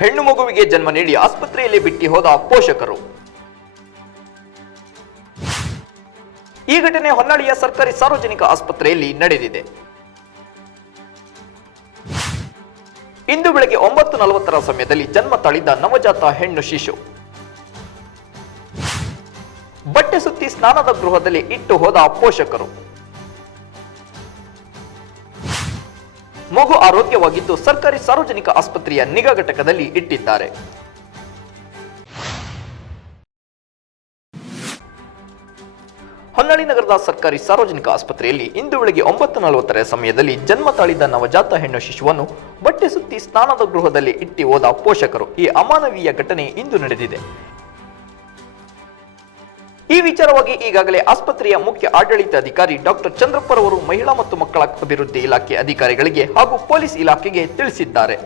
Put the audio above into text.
ಹೆಣ್ಣು ಮಗುವಿಗೆ ಜನ್ಮ ನೀಡಿ ಆಸ್ಪತ್ರೆಯಲ್ಲಿ ಬಿಟ್ಟಿ ಹೋದ ಪೋಷಕರು. ಈ ಘಟನೆ ಹೊನ್ನಾಳಿಯ ಸರ್ಕಾರಿ ಸಾರ್ವಜನಿಕ ಆಸ್ಪತ್ರೆಯಲ್ಲಿ ನಡೆದಿದೆ. ಇಂದು ಬೆಳಗ್ಗೆ ಒಂಬತ್ತು ನಲವತ್ತರ ಸಮಯದಲ್ಲಿ ಜನ್ಮ ತಾಳಿದ್ದ ನವಜಾತ ಹೆಣ್ಣು ಶಿಶು. ಬಟ್ಟೆ ಸುತ್ತಿ ಸ್ನಾನದ ಗೃಹದಲ್ಲಿ ಇಟ್ಟು ಹೋದ ಪೋಷಕರು. ಮಗು ಆರೋಗ್ಯವಾಗಿದ್ದು ಸರ್ಕಾರಿ ಸಾರ್ವಜನಿಕ ಆಸ್ಪತ್ರೆಯ ನಿಗಾ ಘಟಕದಲ್ಲಿ ಇಟ್ಟಿದ್ದಾರೆ. ಹೊನ್ನಾಳಿ ನಗರದ ಸರ್ಕಾರಿ ಸಾರ್ವಜನಿಕ ಆಸ್ಪತ್ರೆಯಲ್ಲಿ ಇಂದು ಬೆಳಗ್ಗೆ ಒಂಬತ್ತು ನಲವತ್ತರ ಸಮಯದಲ್ಲಿ ಜನ್ಮ ತಾಳಿದ ನವಜಾತ ಹೆಣ್ಣು ಶಿಶುವನ್ನು ಬಟ್ಟೆ ಸುತ್ತಿ ಸ್ನಾನದ ಗೃಹದಲ್ಲಿ ಇಟ್ಟಿ ಹೋದ ಪೋಷಕರು ಈ ಅಮಾನವೀಯ ಘಟನೆ ಇಂದು ನಡೆದಿದೆ. ಈ ವಿಚಾರವಾಗಿ ಈಗಾಗಲೇ ಆಸ್ಪತ್ರೆಯ ಮುಖ್ಯ ಆಡಳಿತ ಅಧಿಕಾರಿ ಡಾಕ್ಟರ್ ಚಂದ್ರಪ್ಪರವರು ಮಹಿಳಾ ಮತ್ತು ಮಕ್ಕಳ ಅಭಿವೃದ್ಧಿ ಇಲಾಖೆ ಅಧಿಕಾರಿಗಳಿಗೆ ಹಾಗೂ ಪೊಲೀಸ್ ಇಲಾಖೆಗೆ ತಿಳಿಸಿದ್ದಾರೆ.